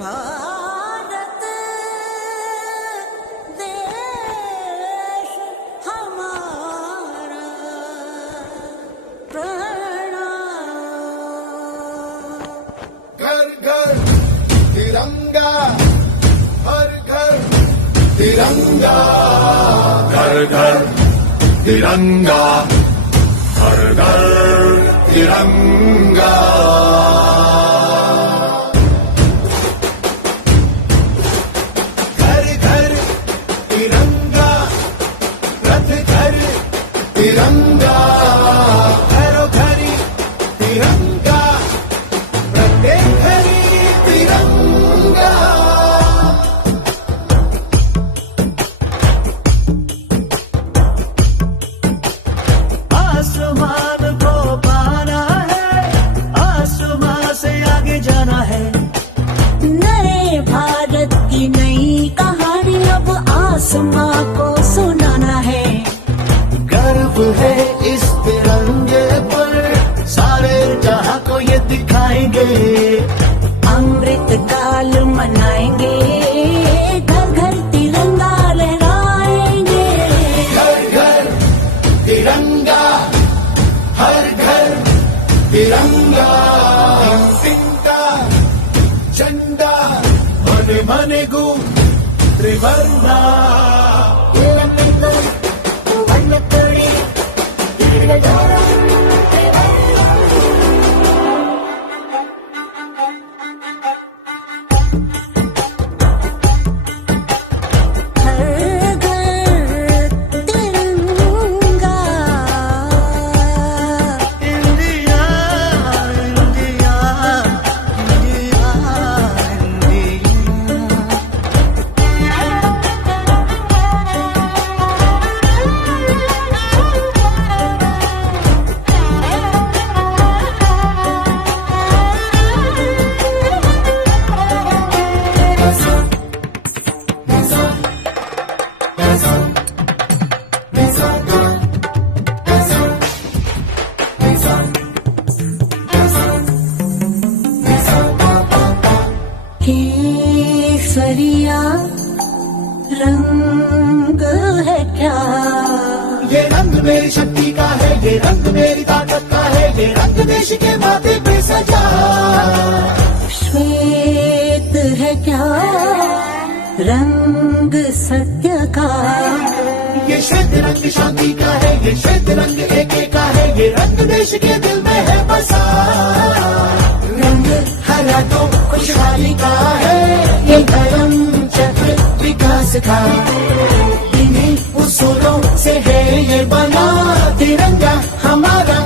भारत देश हमारा प्रणाम। घर घर तिरंगा, हर घर तिरंगा, घर घर तिरंगा, हर घर तिरंगा। घर घर तिरंगा, रथ घर तिरंगा, घरों घरी तिरंगा, प्रत्येक घरी तिरंगा। आसमान को पाना है, आसमान से आगे जाना है। नए भारत की नई कहानी अब आसमां को सुनाना है। गर्व है इस तिरंगे पर, सारे जहां को ये दिखाएंगे। अमृत काल मनाएंगे, घर घर तिरंगा लहराएंगे। घर घर तिरंगा, हर घर तिरंगा। तिंका झंडा मने मने गू त्रिवर्णा। हर घर तिरंगा। इंडिया इंडिया इंडिया केसरिया रंग है क्या? ये रंग मेरी शक्ति का है, ये रंग मेरी ताकत का है, ये रंग देश के माथे पे सजा। श्वेत है क्या रंग सत्य का? ये श्वेत रंग शांति का है, ये श्वेत रंग एके का है, ये रंग देश के दिल में है बसा। रंग हरा तो खुशहाली का है, ये धर्म चक्र विकास का। इन्हीं उसूलों से है ये बना तिरंगा हमारा।